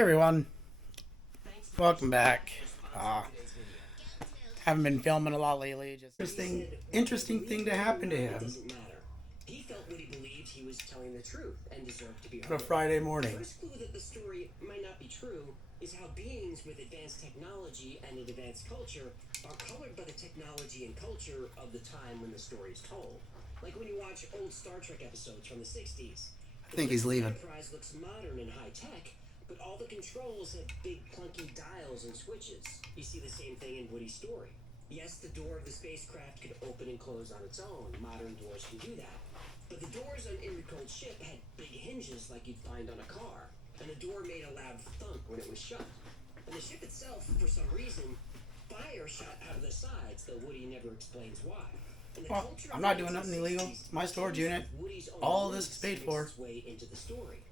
Hey everyone, welcome back. Haven't been filming a lot lately. Just interesting thing to happen to him. He felt what he believed he was telling the truth and deserved to be On a heard. Friday The morning. first clue that the story might not be true is how beings with advanced technology and an advanced culture are colored by the technology and culture of the time when the story is told. Like when you watch old Star Trek episodes from the 60s. I think he's leaving. Enterprise looks modern and high-tech, but all the controls have big clunky dials and switches. You see the same thing in Woody's story. Yes, the door of the spacecraft could open and close on its own. Modern doors can do that. But the doors on Evel ship had big hinges like you'd find on a car, and the door made a loud thunk when it was shut. And the ship itself, for some reason, fire shot out of the sides, though Woody never explains why. Well, I'm not doing nothing illegal. It's my storage unit. All of this is paid for. Way into the story.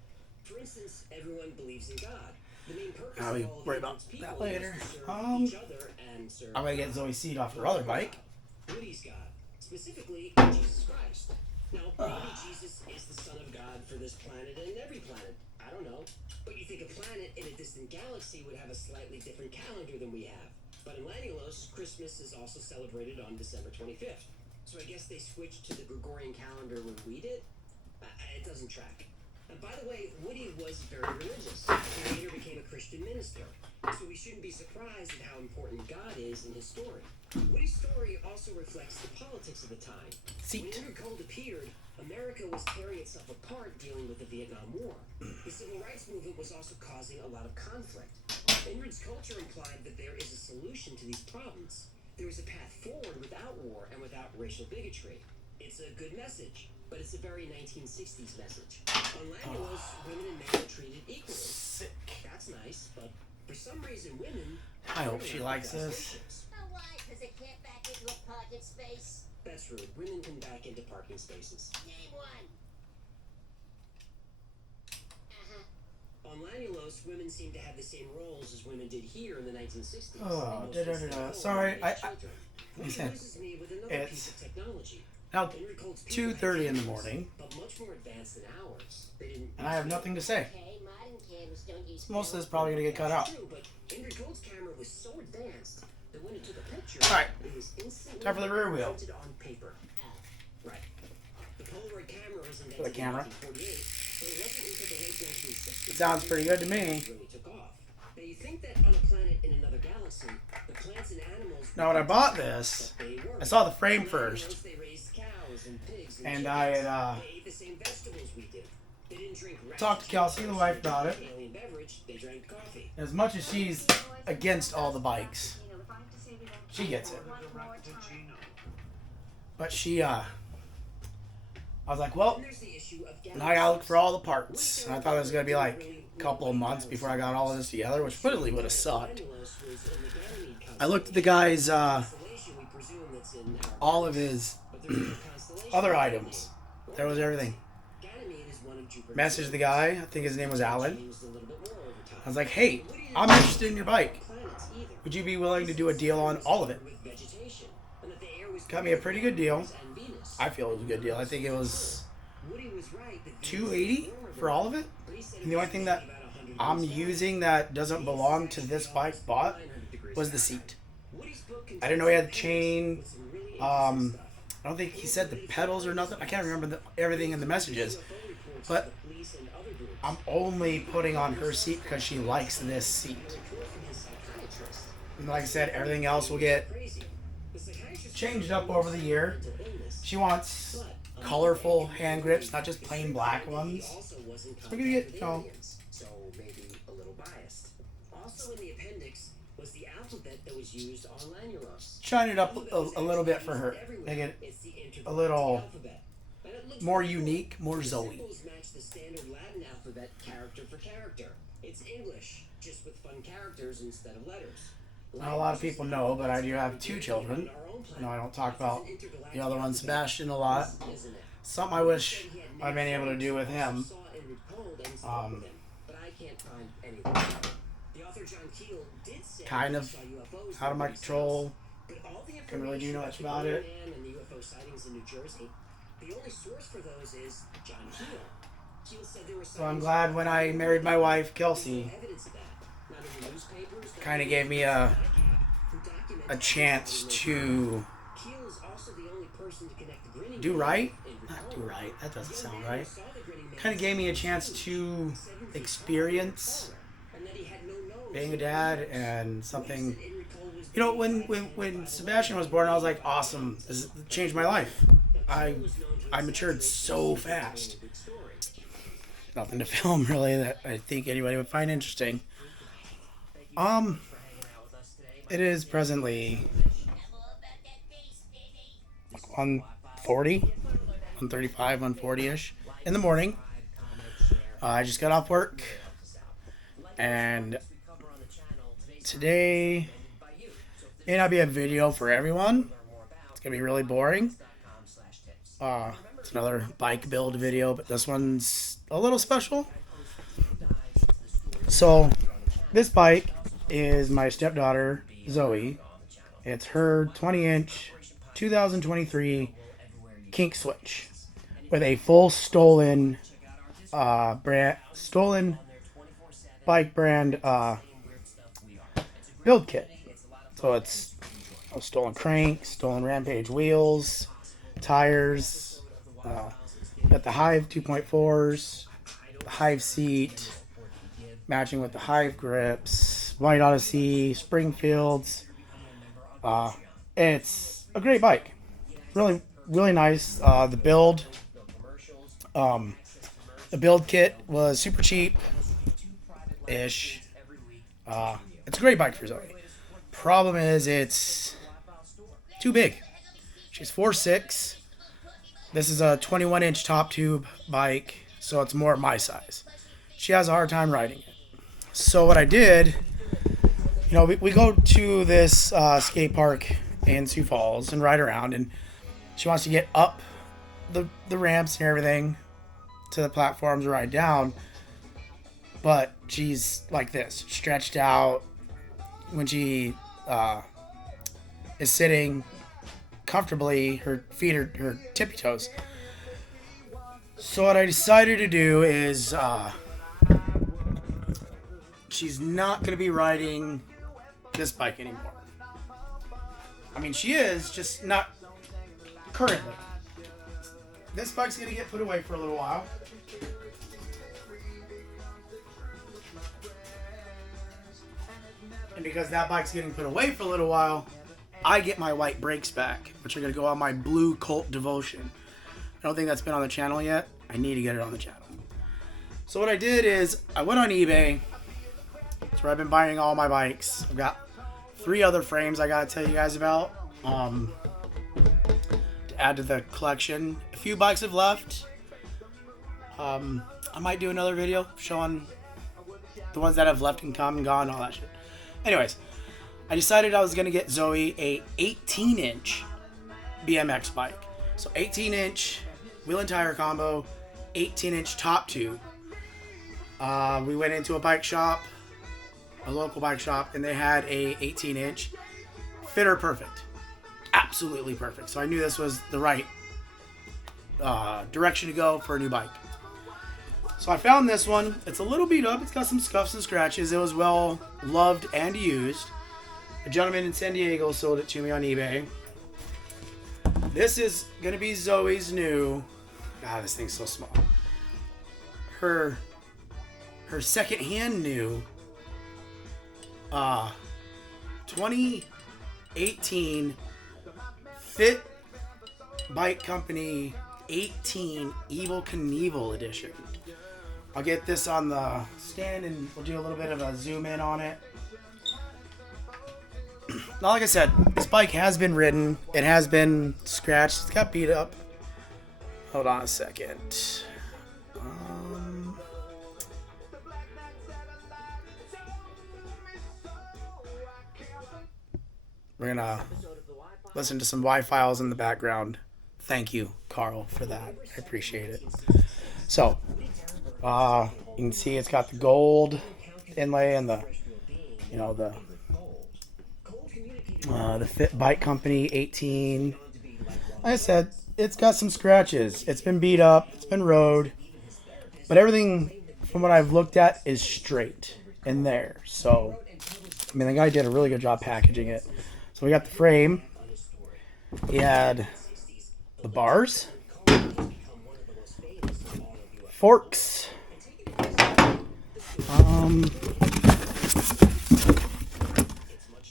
For instance, everyone believes in God. The main purpose I'll of all worry of about people that later. is to serve each other and serve I'm gonna get Zoey's seat off her other bike. Woody's God, specifically Jesus Christ. Now, maybe Jesus is the Son of God for this planet and every planet. I don't know. But you think a planet in a distant galaxy would have a slightly different calendar than we have. But in Langelos, Christmas is also celebrated on December 25th. So I guess they switched to the Gregorian calendar when we did? It doesn't track. And by the way, Woody was very religious. He later became a Christian minister. So we shouldn't be surprised at how important God is in his story. Woody's story also reflects the politics of the time. When Ingrid Cold appeared, America was tearing itself apart dealing with the Vietnam War. The civil rights movement was also causing a lot of conflict. Ingrid's culture implied that there is a solution to these problems. There is a path forward without war and without racial bigotry. It's a good message, but it's a very 1960s message. On Langelos, women and men are treated equally. Sick. That's nice, but for some reason women... I hope she likes this. Oh, why? Because it can't back into a parking space? That's rude. Women can back into parking spaces. Name one. On Langelos, women seem to have the same roles as women did here in the 1960s. Oh, They mostly stayed home sorry, and raised I children. Which listen, confuses me with another it's piece of technology. now Ingrid Cold's people had 2:30 in the cameras, morning, but much more advanced than ours. They didn't and I have nothing to say. Okay, modern cameras don't use Most of this is probably gonna get cut out. That's true, but Ingrid Cold's camera was so advanced that when it took a picture, Alright, it was instantly time for the rear wheel. printed on paper. Right. The Polaroid camera was invented For the camera. in 1948, but it wasn't until the late 1960s Sounds pretty good to me. it really took off. Now you think that on a planet in another galaxy, the plants and animals Now when I bought this, they were. I saw the frame On first, Langelos, they raised cows and pigs and chickens. I had They ate the same vegetables we did. They didn't drink talked to Kelsey, the wife, about it. alien beverage, they drank coffee. As much as she's against all the bikes, she gets it. But I was like, well, And there's the issue of now I gotta look for all the parts. And I thought it was gonna be like a couple of months before I got all of this together, which literally would have sucked. I looked at the guy's, all of his other items. There was everything. Messaged the guy, I think his name was Alan. I was like, hey, I'm interested in your bike. Would you be willing to do a deal on all of it? Got me a pretty good deal. I feel it was a good deal. I think it was $280 for all of it. And the only thing that I'm using that doesn't belong to this bike bought was the seat. I didn't know he had the chain. I don't think he said the pedals or nothing. I can't remember everything in the messages. But I'm only putting on her seat because she likes this seat. And like I said, everything else will get changed up over the year. She wants colorful hand grips, not just plain black ones. So we're gonna get, So maybe a little biased. Also in the appendix was the alphabet that was used on Langelos. shine it up a little bit for her. Make it a little more unique, more Zoey. Symbols match the standard Latin alphabet character for character. It's English, just with fun characters instead of letters. Not a lot of people know, but I do have two children. I know I don't talk about the other one, Sebastian, a lot. Something I wish I'd been able to do with him. Kind of out of my control. Couldn't really do much about it. So I'm glad when I married my wife, Kelsey, kind of gave me a chance to do right. Not do right. That doesn't sound right. Kind of gave me a chance to experience being a dad and something. You know, when Sebastian was born, I was like, awesome. This changed my life. I matured so fast. Nothing to film really that I think anybody would find interesting. It is presently 1:40, 1:35, 1:40ish in the morning. I just got off work, and today may not be a video for everyone. It's gonna be really boring. It's another bike build video, but this one's a little special. So, this bike is my stepdaughter, Zoey. It's her 20-inch 2023 Kink Switch with a full stolen bike brand build kit. So it's a stolen crank, stolen Rampage wheels, tires, got the Hive 2.4s, the Hive seat, matching with the Hive grips, White Odyssey, Springfields. It's a great bike. Really, really nice. The build kit was super cheap-ish. It's a great bike for Zoey. Problem is, it's too big. She's 4'6". This is a 21-inch top tube bike, so it's more my size. She has a hard time riding it. So what I did, you know, we go to this skate park in Sioux Falls and ride around, and she wants to get up the ramps and everything to the platforms and ride down, but she's like this, stretched out when she is sitting comfortably. Her feet are her tippy toes. So what I decided to do is she's not going to be riding this bike anymore. I mean, she is, just not currently. This bike's going to get put away for a little while. And because that bike's getting put away for a little while, I get my white brakes back, which are going to go on my blue Colt Devotion. I don't think that's been on the channel yet. I need to get it on the channel. So what I did is I went on eBay. That's where I've been buying all my bikes. I've got 3 other frames I got to tell you guys about to add to the collection. A few bikes have left. I might do another video showing the ones that have left and come and gone, all that shit. Anyways, I decided I was going to get Zoey a 18-inch BMX bike. So 18-inch wheel and tire combo, 18-inch top tube. We went into a bike shop, a local bike shop, and they had a 18-inch. Fit her perfect. Absolutely perfect. So I knew this was the right direction to go for a new bike. So I found this one. It's a little beat up. It's got some scuffs and scratches. It was well loved and used. A gentleman in San Diego sold it to me on eBay. This is going to be Zoey's new... God, this thing's so small. Her second-hand new 2018 Fit Bike Company 18 Evel Knievel edition. I'll get this on the stand and we'll do a little bit of a zoom in on it. Now, like I said, this bike has been ridden. It has been scratched. It's got beat up. Hold on a second. We're going to listen to some Y-Files in the background. Thank you, Carl, for that. I appreciate it. So, you can see it's got the gold inlay and the, you know, the Fit Bike Company 18. Like I said, it's got some scratches. It's been beat up. It's been rode. But everything from what I've looked at is straight in there. So I mean, the guy did a really good job packaging it. So we got the frame. He had the bars, forks,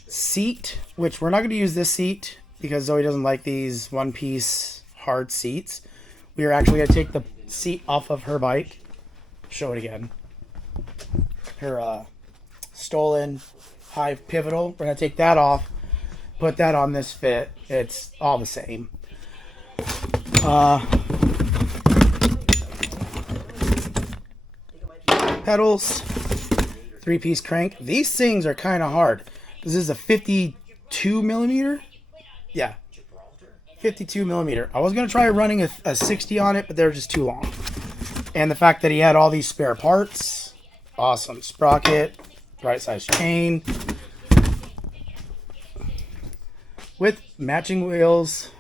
seat, which we're not going to use this seat because Zoe doesn't like these one-piece hard seats. We are actually going to take the seat off of her bike. Show it again. Her stolen high pivotal. We're going to take that off, put that on this fit. It's all the same. Pedals, 3-piece crank. These things are kind of hard. This is a 52 millimeter. Yeah, 52 millimeter. I was going to try running a 60 on it, but they're just too long. And the fact that he had all these spare parts. Awesome. Sprocket, right size chain. With matching wheels.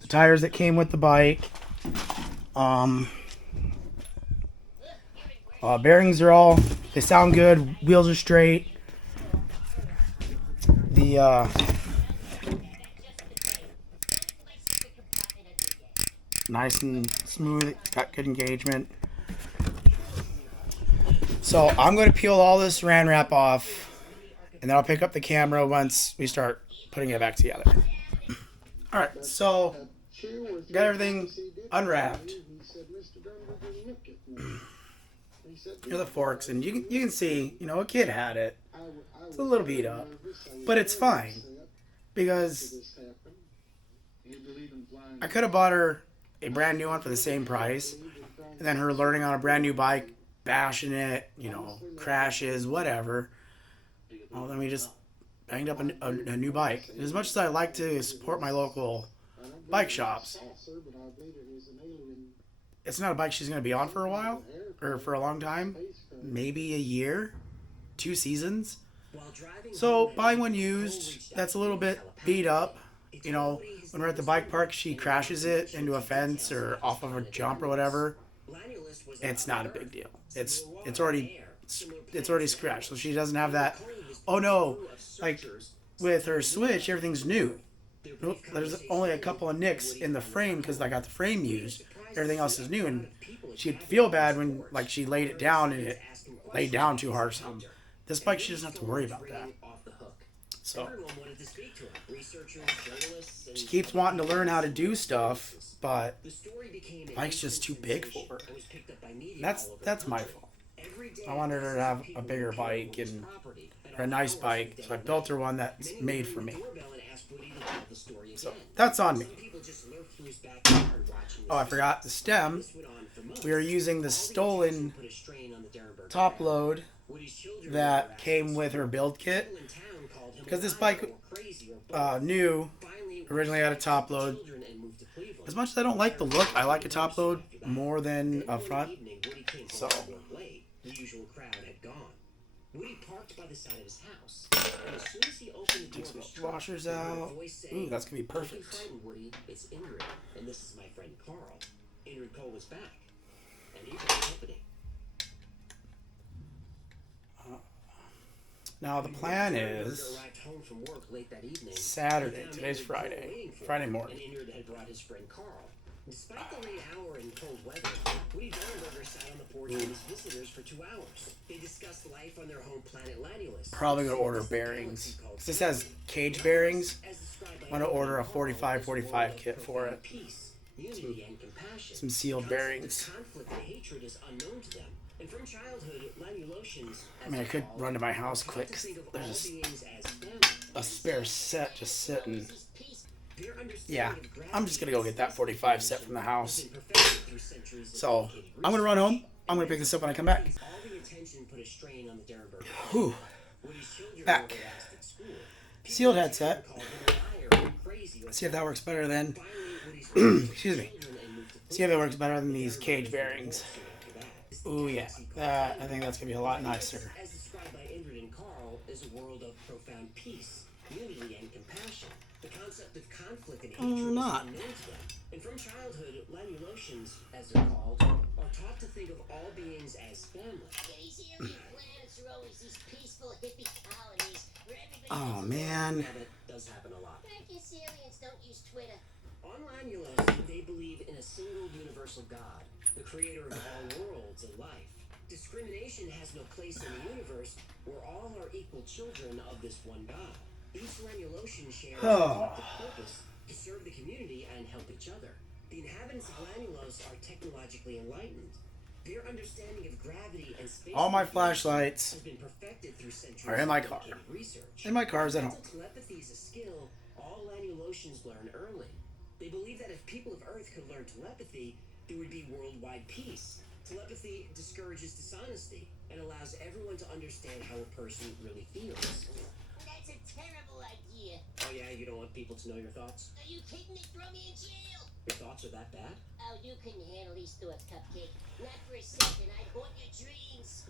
The tires that came with the bike. Bearings are all, they sound good. Wheels are straight. The nice and smooth. Got good engagement. So I'm going to peel all this Saran wrap off, and then I'll pick up the camera once we start putting it back together. All right, so got everything unwrapped. Here's the forks, and you can see, you know, a kid had it. It's a little beat up, but it's fine because I could have bought her a brand new one for the same price, and then her learning on a brand new bike, bashing it, you know, crashes, whatever. Well, then we just banged up a new bike. As much as I like to support my local bike shops, it's not a bike she's going to be on for a while, or for a long time, maybe a year, 2 seasons. So buying one used, that's a little bit beat up. You know, when we're at the bike park, she crashes it into a fence or off of a jump or whatever. It's not a big deal. It's already scratched, so she doesn't have that. Oh no, like with her Switch, everything's new. Nope, there's only a couple of nicks in the frame because I got the frame used. Everything else is new, and she'd feel bad when like she laid it down and it laid down too hard or something. This bike, she doesn't have to worry about that. So she keeps wanting to learn how to do stuff, but the bike's just too big for her. That's my fault. I wanted her to have a bigger bike and or a nice bike, so I built her one that's made for me. So that's on me. Oh, I forgot the stem. We are using the stolen top load that came with her build kit. Because this bike, new, originally had a top load. As much as I don't like the look, I like a top load more than a front. So. Take some washers out. Ooh, that's going to be perfect. It's Ingrid, and this is my friend Carl. Ingrid Cole was back, and he was company. Now the plan is Saturday. Today's Friday. Friday morning. Ingrid had brought his friend Carl. Despite the late hour and cold weather, Woody Dornberger sat on the porch with his visitors for 2 hours. They discussed life on their home planet Lanulus. Probably going to order bearings. This has cage bearings. I'm going to order a 45-45 kit for it. Some sealed bearings. I mean, I could run to my house quick. There's a spare set just sitting. Yeah, I'm just going to go get that 45 set from the house. So, I'm going to run home. I'm going to pick this up when I come back. Whew. Back. Sealed headset. See if that works better than... excuse me. See if it works better than these cage bearings. Ooh, yeah. I think that's going to be a lot nicer. As described by Ingrid and Carl, is a world of profound peace, unity, and compassion. The concept of conflict and hatred is unknown to them. And from childhood, Lanulosians, as they're called, are taught to think of all beings as family. Yeah, these alien planets are always these peaceful hippie colonies Oh, man. Now, that does happen a lot. I guess aliens don't use Twitter. On Lanulos, they believe in a single universal God, the creator of all worlds and life. Discrimination has no place in the universe where all are equal children of this one God. Each Lanulosian shares a collective purpose to serve the community and help each other. The inhabitants of Lanulos are technologically enlightened. Their understanding of gravity and space All my flashlights has been perfected through centuries are in my of car. dedicated research. In my car's at home. Mental telepathy is a skill all Lanulosians learn early. They believe that if people of Earth could learn telepathy, there would be worldwide peace. Telepathy discourages dishonesty and allows everyone to understand how a person really feels. That's a terrible idea. Oh yeah, you don't want people to know your thoughts? Are you kidding me? Throw me in jail. Your thoughts are that bad? Oh, you couldn't handle these thoughts, Cupcake. Not for a second. I'd haunt your dreams.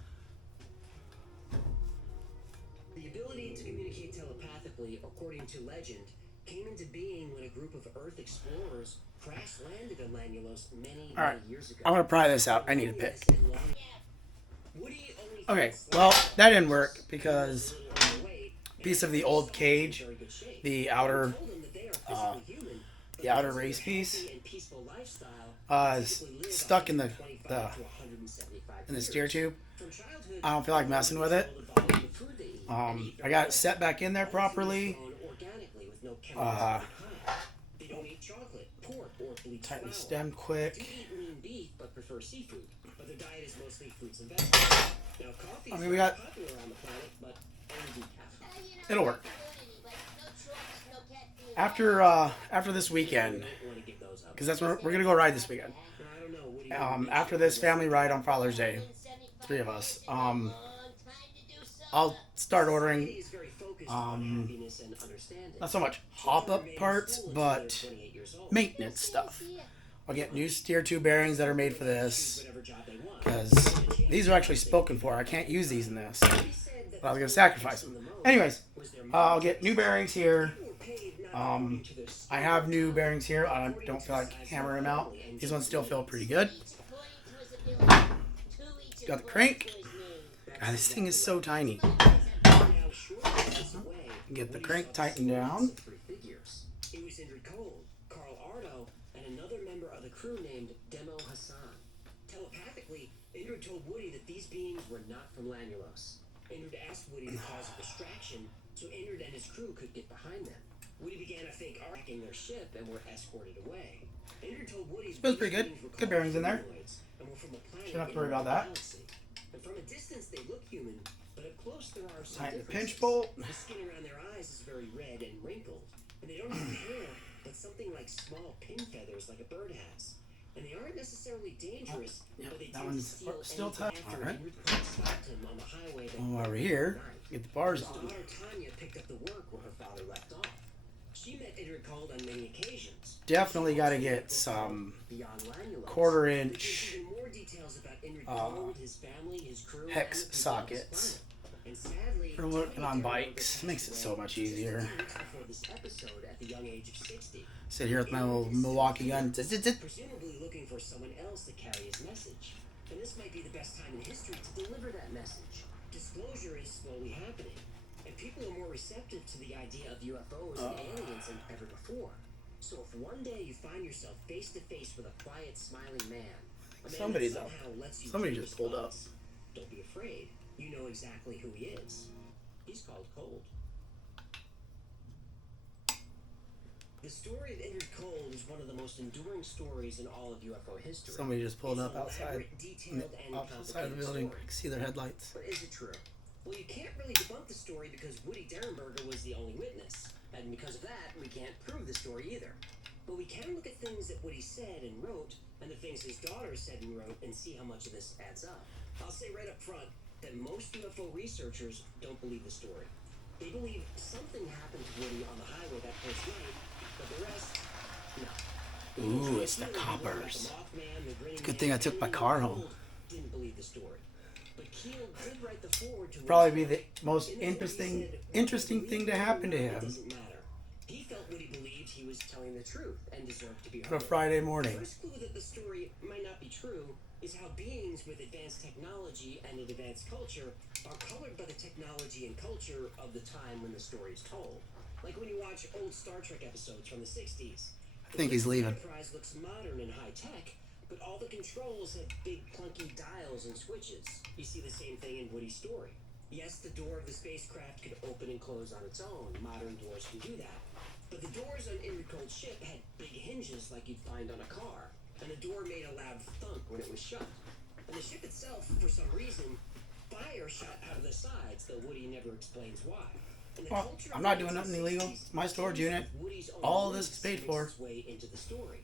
The ability to communicate telepathically, according to legend, came into being when a group of Earth explorers crash-landed on Lanulos many years ago. I'm going to pry this out. I need a pick. Woody only Okay, well, that didn't work because piece of the old cage, the outer race piece, is stuck in the steer tube. I don't feel like messing with it. I got it set back in there properly. Tighten the stem quick. I mean, we got. It'll work. After this weekend, because that's where we're gonna go ride this weekend. After this family ride on Father's Day, 3 of us. I'll start ordering. Not so much hop-up parts, but maintenance stuff. I'll get new steer tube bearings that are made for this, because these are actually spoken for. I can't use these in this, but I was going to sacrifice them. Anyways, I'll get new bearings here. I have new bearings here. I don't feel like hammering them out. These ones still feel pretty good. Got the crank. God, this thing is so tiny. Get the crank tightened down. It was Indrid Cold, Carl Ardo, and another member of the crew named Demo Hassan. Telepathically, Indrid told Woody that these beings were not from Lanulos. Indrid asked Woody to cause a distraction so Indrid and his crew could get behind them. Woody began a fake arcing their ship and were escorted away. Indrid told Woody it was pretty good. Good bearings in there. And were from a planet Shouldn't have to worry about that. And from a distance, they look human, but up close, there are some Tighten the differences. pinch bolt. The skin around their eyes is very red and wrinkled, and they don't have hair, but something like small pin feathers like a bird has. And they aren't necessarily dangerous, but they that do one's steal still anything tight. after Alright. Indrid stopped him on the highway that Over here, get the bars his on. daughter Tanya picked up the work where her father left off. She met Indrid Cold on many occasions. Definitely got to get some Beyond Lanulos, 1/4-inch even more details about Indrid Cold, his family, his crew, hex and the people of his sockets. planet. And sadly, For working on bikes, makes it so much easier. 2 weeks before this episode, at the young age of 60, Sit here with my little Milwaukee gun. presumably looking for someone else to carry his message. And this might be the best time in history to deliver that message. Disclosure is slowly happening, and people are more receptive to the idea of UFOs and aliens than ever before. So if one day you find yourself face to face with a quiet, smiling man, a man Somebody's that up. somehow lets you Somebody take just pulled up. response, don't be afraid. You know exactly who he is. He's called Cold. The story of Indrid Cold is one of the most enduring stories in all of UFO history. Somebody just pulled It's up an outside, elaborate, detailed, and opposite side of the complicated building. story. You can see their headlights. But is it true? Well, you can't really debunk the story because Woody Derenberger was the only witness. And because of that, we can't prove the story either. But we can look at things that Woody said and wrote, and the things his daughter said and wrote, and see how much of this adds up. I'll say right up front that most UFO researchers don't believe the story. They believe something happened to Woody on the highway that first night, but the rest, no. Ooh, it's the coppers. Good thing I took my car home. Didn't believe the story. But Keel did write the foreword to Probably be Woody's the most interesting thing to happen to It him doesn't matter. He felt Woody believed he was telling the truth and deserved to be on a heard. Friday The morning. first clue that the story might not be true is how beings with advanced technology and an advanced culture are colored by the technology and culture of the time when the story is told. Like when you watch old Star Trek episodes from the 60s. I think he's leaving. Enterprise looks modern and high-tech, but all the controls have big clunky dials and switches. You see the same thing in Woody's story. Yes, the door of the spacecraft could open and close on its own. Modern doors can do that. But the doors on Ingercold's ship had big hinges like you'd find on a car, and the door made a loud thunk when it was shut. And the ship itself, for some reason, fire shot out of the sides, though Woody never explains why. Well, I'm not doing nothing illegal. It's my storage unit. All of this is paid for. Way into the story.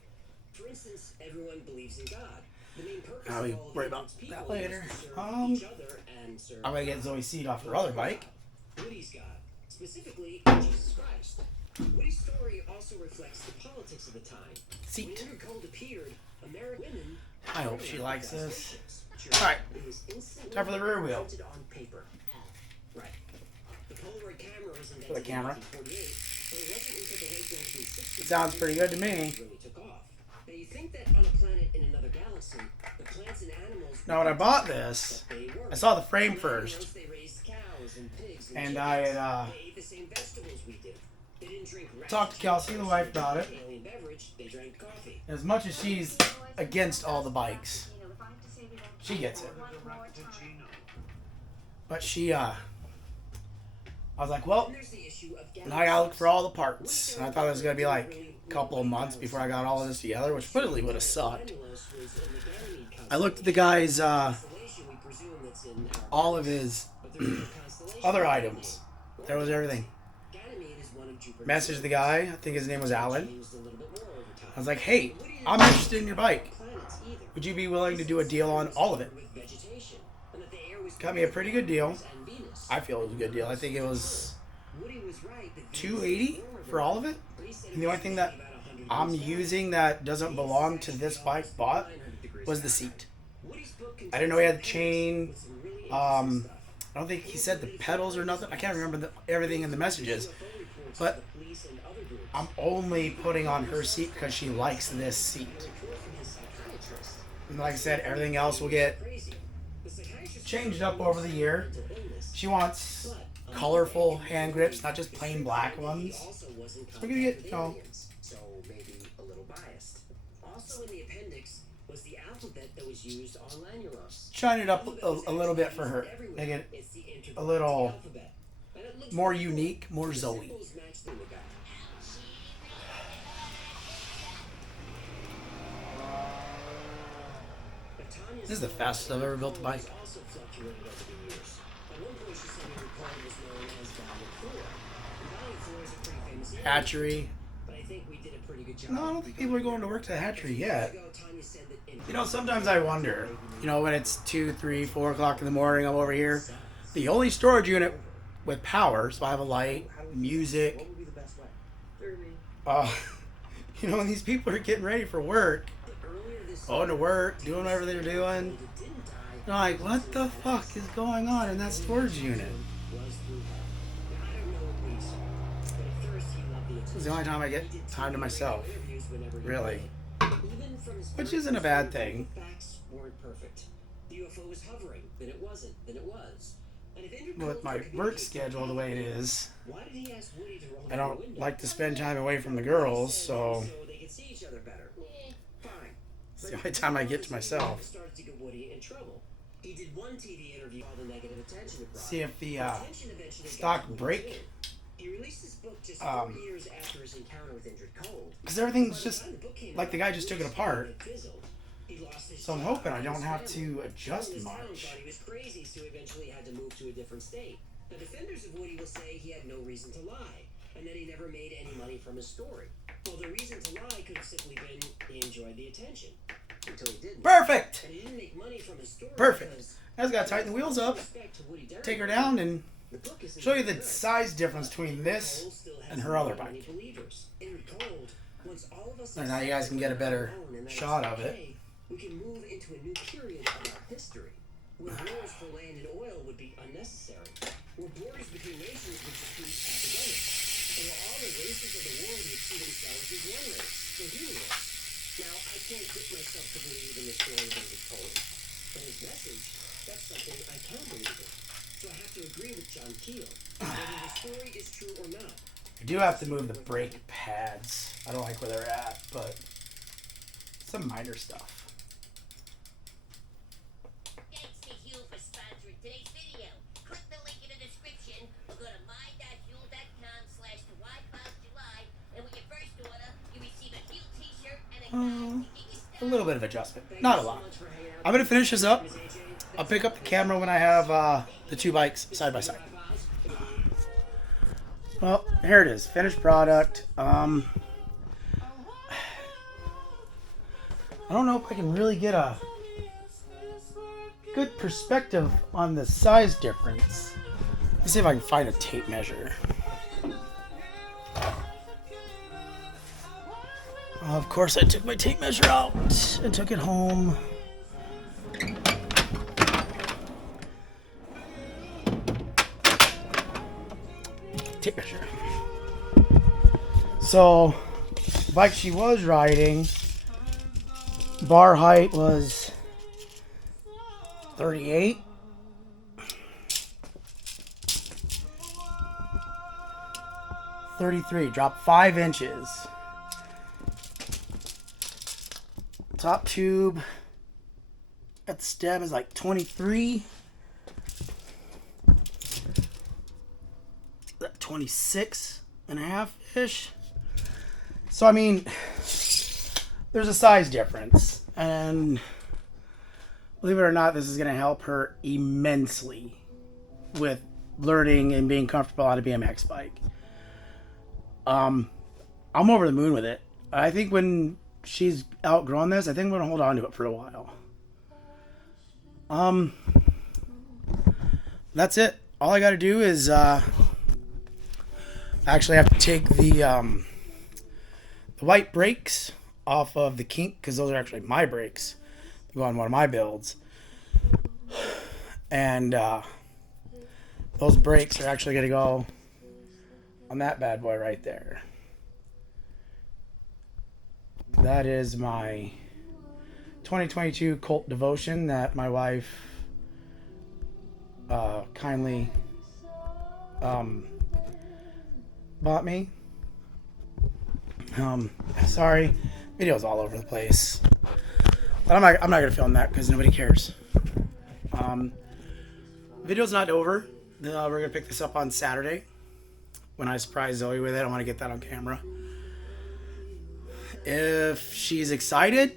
For instance, everyone believes in God. The main purpose I'll of all worry of about people that later. is to serve each other and serve I'm gonna get Zoey's seat off her other bike. Woody's God, specifically Jesus Christ. Woody's story also reflects the politics of the time. Seat. When Ingercold appeared, American women. I hope she likes this. Sure. Alright, It was instantly time for the rear wheel. printed on paper. Right. The Polaroid camera was invented For the camera. in 1948, but it wasn't until the late 1960s It sounds pretty good to me. it really took off. Now you think that on a planet in another galaxy, the plants and animals Now when I bought this, they were. I saw the frame On first. animals, they raised cows and pigs and And chickens. I had, They ate the same vegetables we did. They didn't drink talked to Kelsey, the wife, about it. alien beverage, they drank coffee. As much as she's against all the bikes, she gets it. But she, I was like, well, And there's the issue of now I gotta look for all the parts. And I thought it was gonna be like a couple of months before I got all of this together, which really would have sucked. I looked at the guy's, all of his other items. There was everything. Messaged the guy, I think his name was Alan. I was like, hey, I'm interested in your bike. Would you be willing to do a deal on all of it? Got me a pretty good deal. I feel it was a good deal. I think it was $280 for all of it. And the only thing that I'm using that doesn't belong to this bike bought was the seat. I didn't know he had the chain. I don't think he said the pedals or nothing. I can't remember everything in the messages. But I'm only putting on her seat because she likes this seat. And like I said, everything else will get changed up over the year. She wants colorful hand grips, not just plain black ones. So we're gonna get, So maybe a little biased. Also in the appendix was the alphabet that was used on lanyards. shine it up a little bit for her. Make it a little more unique, more Zoey. This is the fastest I've ever built a bike. Hatchery. No, I don't think people are going to work to the hatchery yet. You know, sometimes I wonder, when it's 2, 3, 4 o'clock in the morning, I'm over here. The only storage unit with power, so I have a light, music. When these people are getting ready for work, going to work, doing whatever they're doing, they're like, what the fuck is going on in that storage unit? This is the only time I get time to myself, really. Which isn't a bad thing. With my work schedule the way it is, I don't like to spend time away from the girls, so it's the only time I get to myself. See if the stock break. Because everything's just like the guy just took it apart. So I'm hoping I don't have to adjust much. The defenders of Woody will say he had no reason to lie, and that he never made any money from his story. Well, the reason to lie could have simply been he enjoyed the attention. Until he didn't. Perfect! And he didn't make money from his story. Perfect. I just gotta tighten the wheels up, take her down, and show you the size difference between this and her other bike. And now you guys can get a better shot of it. We can move into a new period of our history, where wars for land and oil would be unnecessary, where borders between nations would just be academic, and where all the races of the world would see themselves as one race, the human race. Now, I can't get myself to believe in the story that was told. But his message, that's something I can believe in. So I have to agree with John Keel, whether the story is true or not. I do have to move the brake pads. I don't like where they're at, but some minor stuff. Thanks to Hugh for sponsoring today's video. Click the link in the description or go to my.fuel.com/thewipeoutjuly, and with your first order, you receive a Hugh t-shirt and a guide to get your A stuff. little bit of adjustment. Not a lot. I'm going to finish this up. I'll pick up the camera when I have the two bikes side by side. Well, here it is. Finished product. I don't know if I can really get a good perspective on the size difference. Let's see if I can find a tape measure. Of course, I took my tape measure out and took it home. Tape measure. So, the bike she was riding, bar height was 38. Dropped 5 inches. Top tube at the stem is like 23. 26 and a half ish. So I mean, there's a size difference, and believe it or not, this is going to help her immensely with learning and being comfortable on a BMX bike. I'm over the moon with it. I think when she's outgrown this, I think I'm going to hold on to it for a while. That's it. All I got to do is actually have to take the white brakes off of the Kink, because those are actually my brakes. They go on one of my builds. And those brakes are actually going to go on that bad boy right there. That is my 2022 Colt Devotion that my wife kindly bought me. Sorry, video's all over the place, but I'm not gonna film that because nobody cares. Video's not over. We're gonna pick this up on Saturday when I surprise Zoe with it. I want to get that on camera. If she's excited,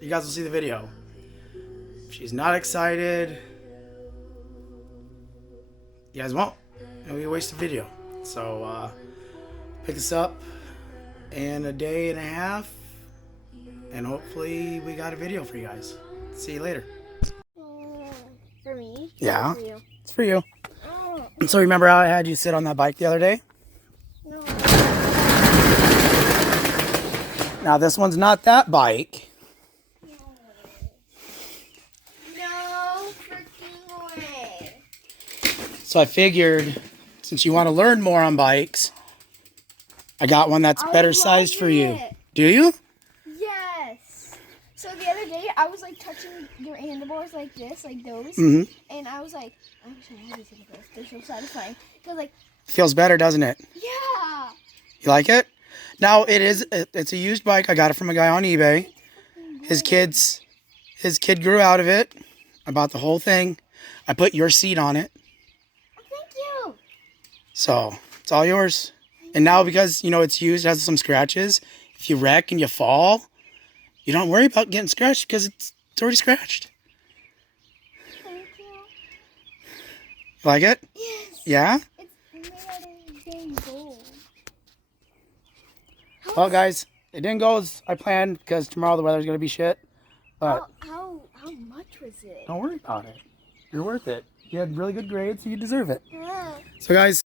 you guys will see the video. If she's not excited, you guys won't. It'll be a waste of video. So pick this up in a day and a half, and hopefully we got a video for you guys. See you later. For me? Yeah, For you? it's for you. Oh, So remember how I had you sit on that bike the other day? no. Now this one's not that bike. No freaking way. So I figured, since you want to learn more on bikes, I got one that's better sized for you. it. Do you? Yes. So the other day, I was like touching your handlebars like this, like those. Mm-hmm. And I was like, actually, I have these handlebars. They're so satisfying. Because like, Feels better, doesn't it? yeah. You like it? Now it's a used bike. I got it from a guy on eBay. His kid grew out of it. I bought the whole thing. I put your seat on it. Thank you. So it's all yours. And now because, you know, it's used, it has some scratches. If you wreck and you fall, you don't worry about getting scratched because it's already scratched. Thank you. You like it? Yes. Yeah? It's made out of dang gold. Well, guys, it didn't go as I planned because tomorrow the weather's going to be shit. But How much was it? don't worry about it. You're worth it. You had really good grades, so you deserve it. Yeah. So, guys,